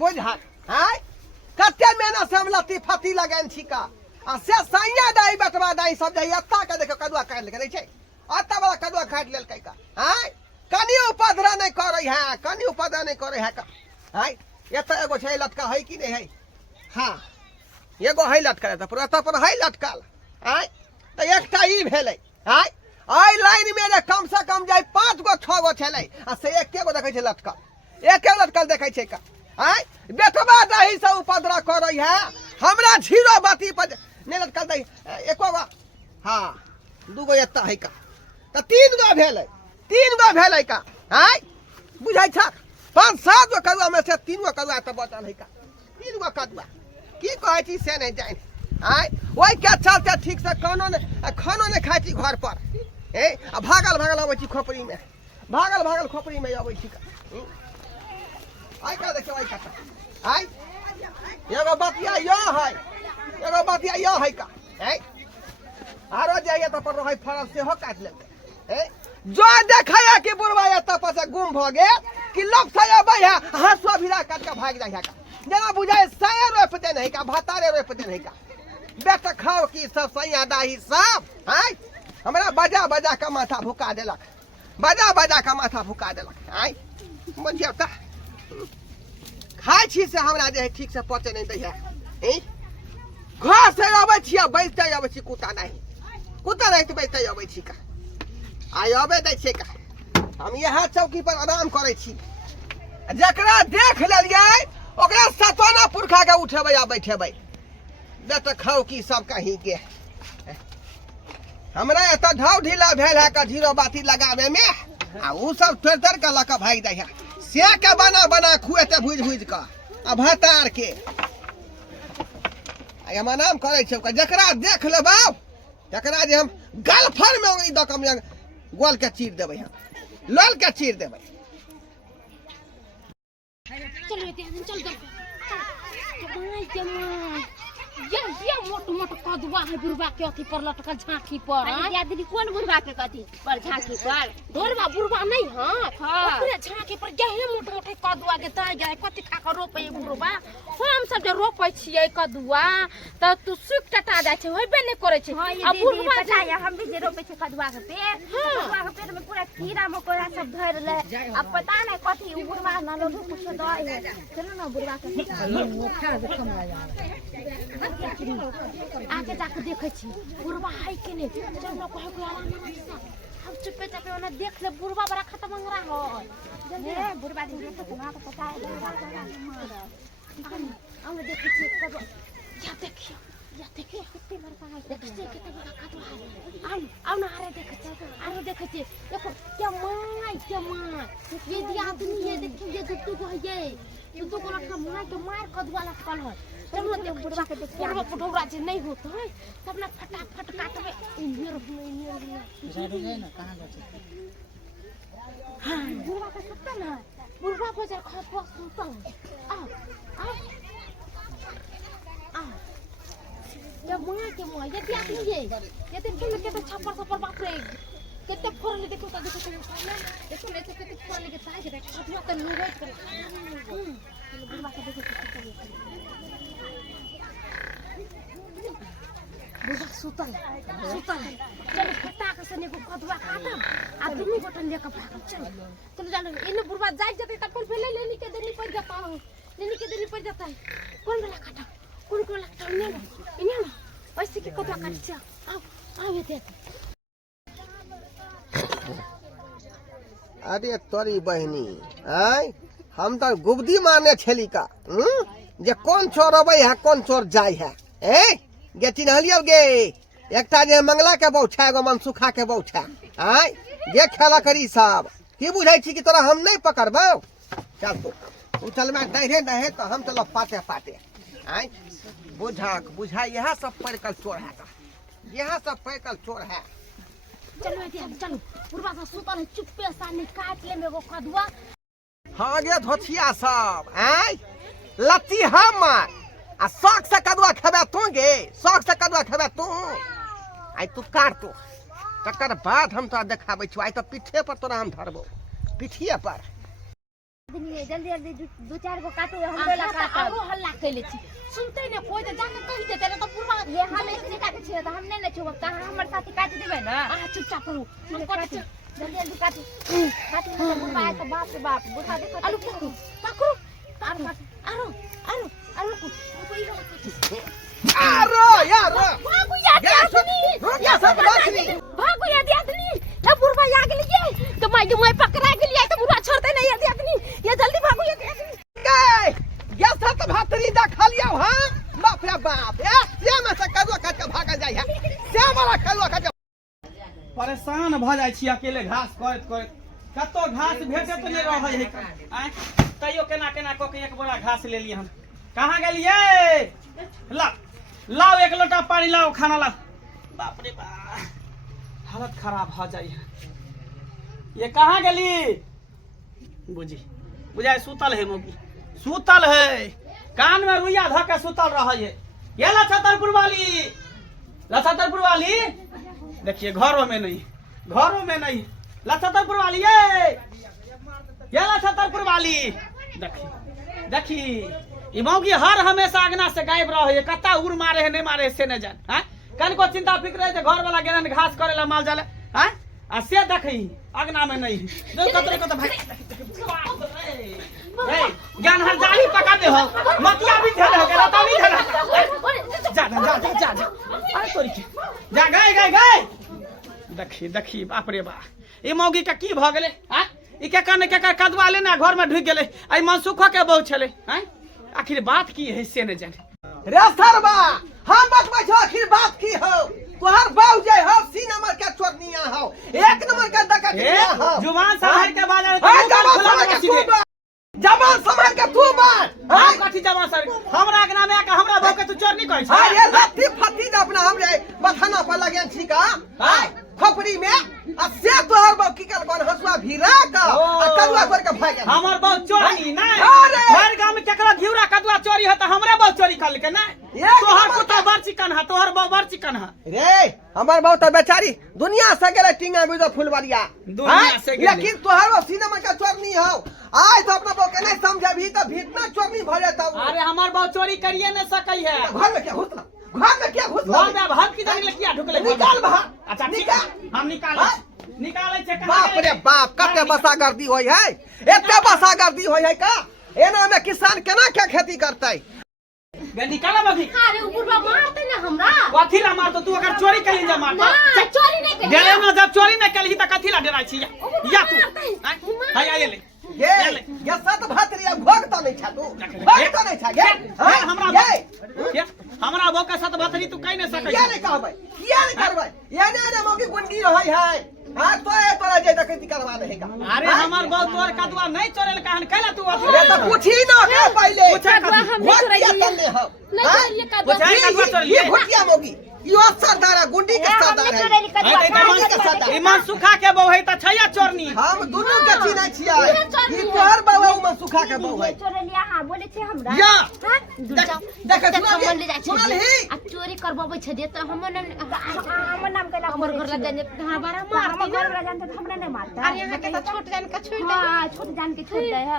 बुझा हैं कते मेहनत से हम लत्ती फत्ती लगन छिका आ से सैया दाई बटवा दाई सब जाई अत्ता के देखो कदुआ काट ले छै अत्ता वाला कदुआ काट लेल का हैं कनी उपद्रव नहीं करे है कनी उपद्रव नहीं करे है का हैं एत एगो छै लटका है कि नहीं है हां एगो है लटका त पूरा त पर है लटकल हैं त एकटा ई भेलै हैं आई लाइन में कम से कम जाई 5 गो 6 गो छलै आ से एके गो देखै छै लटकल एके लटकल देखै छै का हैं बेटवा दाही से उपद्रव करे है हमरा झीरो बाती पर नहीं लटकल दई एको गो हां दूगो एत्ता है का त 3 गो भेलै का हैं बुझाई छ 5-7 गो कदुआ में से 3 गो कदुआ त बचल है का 3 गो कदुआ की कहै छी से नहीं जाने हैं ओई के चलते ठीक से खानो नहीं खाई छी घर पर ए भागल आबै छी खोपड़ी में भागल खोपड़ी में आबै छी आई का देखो आई का आई एगो बतिया यो है का ए आरो जाइए त पर रहै फरल से हो काट लेते ए जो देखै कि बुढ़वा एत पर से गुम भ गेल कि लोग से आबै है हंसवा भिड़ा काट के भाग जाय है का जना बुझाए सए रोप दे नहीं का भातारे रोप दे नहीं का बेटा खाओ की सब सैया दाही सब हैं हमरा बजा का माथा भुका देलक बजा का माथा भुका देलक हैं बुझियो त खाई छी से हमरा जे ठीक से पचे नहीं दै है घर से आबै छी बैठते आबै छी कुत्ता नहीं तो बैठते आबै छी का आई आबै दै छै का हम यहाँ चौकी पर आराम करे छी जकरा देख लेलियै ओकरा सतोना पुरखा के उठेबै आ बैठेबै बेटा खाओ की सब कहीं के हमरा एत ढाव ढीला भेल है का जीरो बाती लगावे में आ उ सब तर के लक भाग दै है से के बना खुएते भुज का आ भातार के हम नाम करे छै जकरा देख लेबौ तकरा जे हम गलफर में ई द कम गोल के चीर देबै हम लोल के चीर देबै ये मोट कदुआ है बुढ़वा के अथी पर लटकल झांकी पर या दीदी कौन बुढ़वा के कथी पर झांकी पर ढोलवा बुढ़वा नहीं हां पूरे झांकी पर गहे मोट कदुआ के ता गए कथी खा के रोपे बुढ़वा हम सब जे रोपै छियै कदुआ त तू सुख टटा जाय छै होबे नहीं करे छै अब बुढ़वा जाय हम भी जे रोपे छै कदुआ के पेड़ में पूरा कीड़ा मकोड़ा सब धर ले अब पता नहीं कथी बुढ़वा ना लोग कुछ दई है चलो ना बुढ़वा के खा दे कमरा आगे जाके देखे छी बुढ़वा है कि नहीं जब ना कहे को आराम हम चुपे चापे ओने देख ले बुढ़वा बड़ा खत्म मंगरा हो ए बुढ़वा दिन के तुम्हारा को पता है हम देखे छी कब या देखिए कितने बड़का है देखिए कितने बड़ा कदुआ है आई आओ ना आरे देखे छी देखो क्या मां ये दिया आदमी ये देखिए ये दुत्तू को है ये तो को लटका मार कदुआ लटकल है चलो देख बुढ़वा के देख बुढ़वा फटोरा जे नहीं होत है तब ना फटाफट काटबे इनियर ना कहां जाते हां बुढ़वा के सुतल ना बुढ़वा को जे खपो सुतल आ ये मुआ ये क्या ये दिन के तो छप्पर बाप रे कितने फोरले देखो देखो ले कितने फोरले के ताज रे छपियो के नुरो करे बुढ़वा के देखो बुढ़वा सुतल चलो फटाक से ने कदुआ काटम आ दुनु गोटन लेके भागम चलो जानो इने बुढ़वा जाई जते त फिर पहले लेनी के देनी पड़ जाता है कौन वाला काटा कौन लगता है इने ना ऐसे के कदुआ काट जा आओ ये देख अरे तोरी बहनी आई हम तो गुबदी मारने छली का जे कौन चोर अबै है कौन चोर जाय है ए गे चिन्हलियो गे एकटा जे मंगला के बौछा एगो मनसुखा के बौछा आई जे खेला करी सब की बुझाई छी कि तोरा हम नहीं पकड़बौ चल तू चल में नहीं तो हम चलो पाते आई बुझा यह सब पैकल चोर है चलो बुढ़वा का सुतल है चुप्पे सानी काट ले में वो कदुआ हाँ गे धोथिया सब आई लत्ती हम आ शौक से कदुआ खेबे तू गे शौक से कदुआ खेबे तू आई तू काट तू तकर बाद हम तोरा देखाबै छी आई तो पीठे पर तोरा हम धरबो पीठिए पर जल्दी जल्दी दो चार गो काटो हमरे ला काटो आरो हल्ला कैले छी सुनते ने कोई तो जाके कहि देते ना तो पूरा ये हम इतने काटे छिए तो हम नहीं ले छुब कहां हमर साथी काट देबे ना आ चुपचाप करू हम काटे छी जल्दी जल्दी काटो काटो बुढ़वा है तो बाप रे बाप बुढ़ा देखो आलू पकड़ू पकड़ू आरो आरो आरो कोई आरो यार भागू या आदमी रुकिया सब बातनी भागू या आदमी ना बुढ़वा आ गेलिए तो मैं पकड़ा गेलिए तो बुढ़वा छोड़ते नहीं या आदमी ये जल्दी भागू या आदमी गए ये सब भातरी देखा लिया हां बाप रे बाप ये में से कदुआ काट के भागल जाय है से वाला कदुआ काट परेशान भ जाइ छी अकेले घास करत करत कतो घास भेटे तो नहीं रहै है आय तइयो केना केना क के एक बोरा घास ले ली हम कहां गेलिए लाओ एक लोटा पानी लाओ खाना लाओ बाप रे बाप हालत खराब भ जाइ है ये कहां गेली बुझाय सुतल है मोगी सुतल है कान में रुइया ध के सुतल रह है ये लछतरपुर वाली देखिए घरों में नहीं लछतरपुर वाली ये लछतरपुर वाली देखी ई मौगी हर हमेशा अगना से गायब रह है कत्ता उड़ मारे है नहीं मारे है से न जान हैं कन को चिंता फिक्र है घर वाला गेलन घास करेला माल जाले हैं आ से देखी अगना में नहीं दो कतरे को तो भाई ज्ञान हर जाली पका दे हो मतिया भी झल हो गया तो नहीं झल जा अरे तोरी के जा गए देखी बाप रे बा ई मौगी का की भ गेले हैं ई के कने के कदवा ले ना घर में ढुक गेले आई मनसुखो के बहु छले हैं आखिर बात की है से न जाने रे सरबा हम बतबै छ आखिर बात की हो तोहर बाऊ जे हो सी नंबर के चोरनिया हो एक नंबर के डकैतिया हो जुबान संभाल के बाजार जबान संभाल के तू बात हां कथि जबान सर हमरा के नाम आके हमरा भौ के तू चोर नहीं कहै छ अरे लत्ती फत्ती द अपना हमरे बथाना पर लगन छी का हाय खोपड़ी में आ से तोहर बाऊ की कर बन हसुआ भीरा का आ कदुआ कर के भाग गेल हमर बाऊ चोरी नहीं अरे! हर गांव में केकरा घिउरा कदुआ चोरी है त हमरे बाऊ चोरी कर के नहीं तोहर कुत्ता बड़ चिकन है तोहर बाऊ बड़ चिकन है रे हमर बाऊ त बेचारी दुनिया से गेले टिंगा बिजो फुलवारिया दुनिया से गेले। लेकिन तोहर बाऊ सिनेमा का चोर नहीं हो आज तो अपना बाऊ के नहीं समझबी त भीतना चोर नहीं भरे त अरे हमर बाऊ चोरी करिए न सकई है घर में क्या घुसला घर में क्या घुसला घर में भात की जाने किया ढुकले निकाल बहा अच्छा ठीक निकाल। है हम निकाले छे बाप रे बाप कते बसा गर्दी होय है एते बसा गर्दी होय है का एना में किसान केना क्या खेती करतै बे निकाला बगी अरे बुढ़वा मारते ना हमरा कथि ला मार तो तू अगर चोरी कइली जा मार ना चोरी नहीं कर डेरे में जब चोरी नहीं कइली त कथि ला डराई छी या तू हाय आइले ये सत भतरिया भोगता नहीं छा तू भोगता नहीं छा गे हमरा बो के साथ भतरी तू कहि न सकै किया नहीं कहबै किया नहीं करबै ये ने मोगी गुंडी रहै है हां तो ए तोरा जे डकैती करवा देगा अरे हमर बाऊ तोर कदुआ नहीं चोरेल कहन कैला तू अरे तो पूछी ना के पहले पूछा कदुआ हम वो नहीं क्या चोरी करले हो नहीं चोरी कदुआ बुझाई कदुआ चोरी ये भुटिया मोगी यो सरदारा गुंडी के सरदार है ईमान सुखा के बहु है त छैया चोरनी हम दोनों के चिन्है छियै ई तोहर बाबा में सुखा के बहु है चोरी लिया हां बोले छे हमरा या देख सुनल ले जाय सुनल ही आ चोरी करबबै छे दे त हमर नाम कैला हमर घर ला जाने हमारा मार हमर घर ला जानते हमरा नहीं मारता अरे यहाँ के तो छोट जान के छोड़ दे हां छोट जान के छोड़ दे है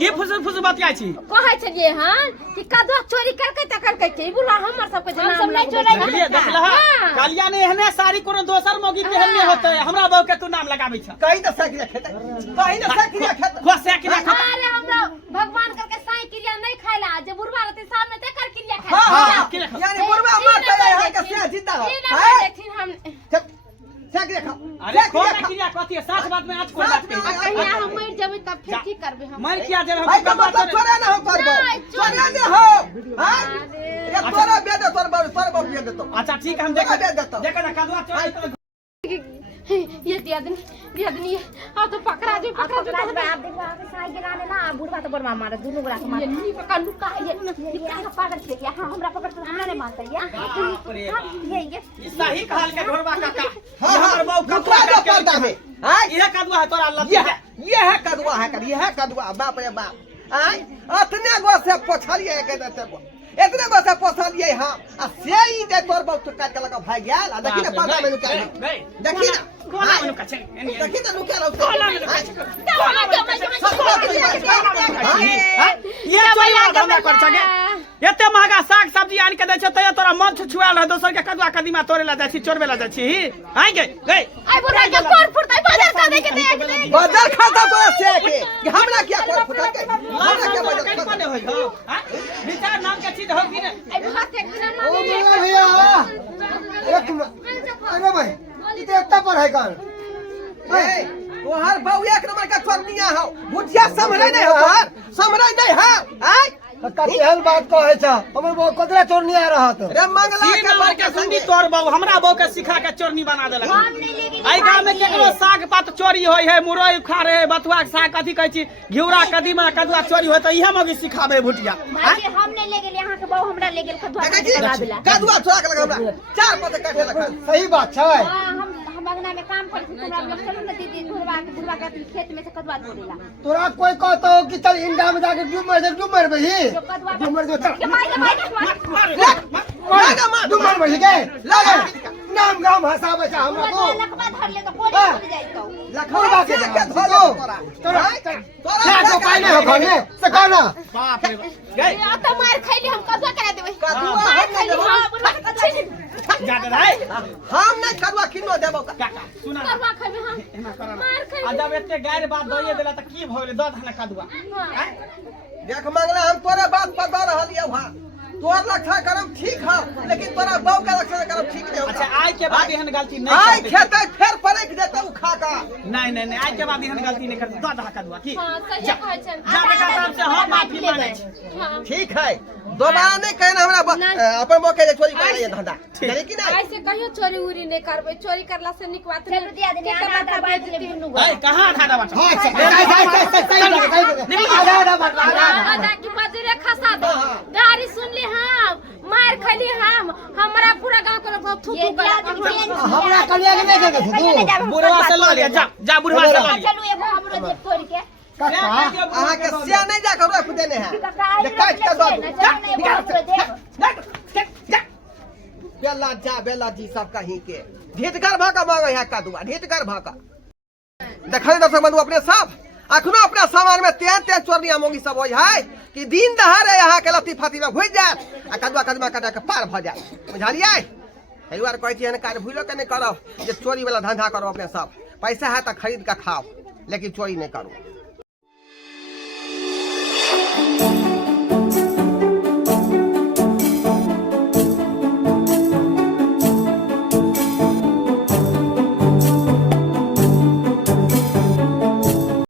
के फुस बतिया छी कहै छलिए हां कि कदुआ चोरी करके त करके के बुला हमर सब के नाम नहीं चोरी देखलिए देखलह कालिया ने एहने सारी कोनो दोसर मोगी पहनने होते हमरा बाऊ के तू नाम लगाबै छ कहीं तो साइकिल खेते कहीं तो साइकिल खेते को से कि रख अरे हमरा भगवान करके साई क्रिया नहीं खाइला जे बुढ़वा रहते सामने ते कर क्रिया हां खाइला हां यानी बुढ़वा मर गए है के से जिंदा हो देखिन हम साइकिल खा अरे कौन क्रिया कथि है साच बात में आज को बात पे कहिया हम मर जेबै तब फिर की करबे हम मर किया जे भाई का मतलब छोड़ा ना हो करबो छोड़ा ना हो हां ये तोरा बेदे तोर बाबू बेदे तो अच्छा ठीक हम देखा दे देता देखा ना कदुआ चोरी ये दियादनी हां तो पकड़ा जो आप देखो आके साइकिल आने ना बुढ़वा तो बड़वा मारे दोनों गोरा के मारे ये नी पकड़ लुका ये ये पागल छे हां हमरा पकड़ तो हमरा नहीं मारता ये सही कहल के घोरवा काका हां हमर बाऊ कपड़ा दो पर्दा में हां ये कदुआ है तोरा अल्लाह ये है कदुआ है कर ये है कदुआ बाप रे बाप आई अतने गो से पोछलिए के देते इतने बस पोसलिए हम आ से ई दे तोर बहुत काट के लगा भाग गेल आ देखी ना पर्दा में लुका देखी ना कोना में नुका छै देखी ना लुका रहो कोना में नुका छै ये सब चोरी लगा धंधा कर सके एते महंगा साग सब्जी आन के दै छै तय तोरा मन छुआल रह दोसर के कदुआ कदीमा तोरे ला जाइ छी चोरबे ला जाइ छी आइ गे गई आई बुढ़ा के कोर फुटै बाजार का देखे देख ले बाजार खाता को से के हमरा क्या कोर फुटा के हमरा क्या बाजार कहीं कोने होई हो विचार नाम के चीज हो कि ने आई हाथ एक दिन ओ मेरा भैया एक अरे भाई ये इतना पर है कौन ए तोहर बहु एक नंबर का चोरनिया हो बुझिया समझै नहीं हो तोहर समझै नहीं है आय कति हल बात कहे छ हमर वो कतरा चोर नहीं आ रहा तो रे मंगला के मार के सुंडी तोर बहु हमरा बहु के सिखा के चोरनी बना देलक आई गांव में केकरो साग पात चोरी होय है मुरई उखाड़े है बथुआ के साग कथी कहै छी घिउरा कदीमा कदुआ चोरी होय त इहे मगे सिखाबे भुटिया भाई हम नहीं ले गेल यहाँ के बहु हमरा ले गेल कदुआ देखै छी लगा देला कदुआ छोड़ा के लगा हमरा चार पत्ते काटे लगा सही बात छै हम अंगना में काम करते हमरा लोग चलो ना दीदी बुढ़वा के खेत में से कदुआ तोड़ेला तोरा कोई कहतो कि चल इंडा में जाके डूब मर बही जो कदुआ डूब मर जो चल के मार डूब मर बही के लगा नाम गांव भाषा बचा हमरा को लखवा धर ले तो कोड़ी खुल जाई तो लखवा के धो तोरा क्या तो पाई नहीं हो घरे सकाना बाप रे गई आ तो मार खैली हम कदुआ करा देबै कदुआ मार खैली हां बुढ़ा के कदुआ जा दे रे हम नहीं कदुआ किनो देबो काका सुना ना कदुआ खैबे हम एना कर मार खैली आ जब एते गायर बात दइए देला त की भ गेलै द धना कदुआ देख मंगला हम तोरे बात पर दऽ रहलिए वहां तोर लक्षा करम ठीक है लेकिन तोरा बहु का लक्षा करम ठीक नहीं अच्छा होगा आज के बाद एहन गलती नहीं आई करते खेते फिर परख देता उ खा का नहीं नहीं नहीं आज के बाद एहन गलती नहीं करते द धना कदुआ की हां सही कहै छै जा बेटा साहब से हम माफी मांगे छी हां ठीक है दोबारा नहीं कहना हमरा अपन मौके जे चोरी करे ये धंधा चले कि नहीं ऐसे कहियो चोरी उरी नहीं करबै चोरी करला से निक बात चलो दिया दे आधा बांट ले दुनु ए कहां धादा बाटा हां सही आधा बात आधा की बजरे खसा दो गाड़ी सुन ली हम मार खली हम हमरा पूरा गांव के लोग थुथु कर हमरा कलिया के नहीं देखे तू बुढ़वा से ल लिया जा बुढ़वा से ल लिया चलो एगो हमरो जेब तोड़ के कक्का अहाँ के सिया नहीं जा कर रख देने हैं जे काट के दो बेला जी सब कहीं के ढीठकर भाका मांगे है कदुआ ढीठकर भाका देखले दर्शक बंधु अपने सब अखनो अपना सामान में तेज चोरनिया मोंगी सब होय है कि दिन दहाड़े यहाँ के लत्ती फाती में घुस जात आ कदुआ कदमा काटा के पार भ जाए बुझलिए एहि बार कहै छी कार्य भूलो के नहीं करो जे चोरी वाला धंधा करो अपने सब पैसा है तो खरीद के खाओ लेकिन चोरी नहीं करो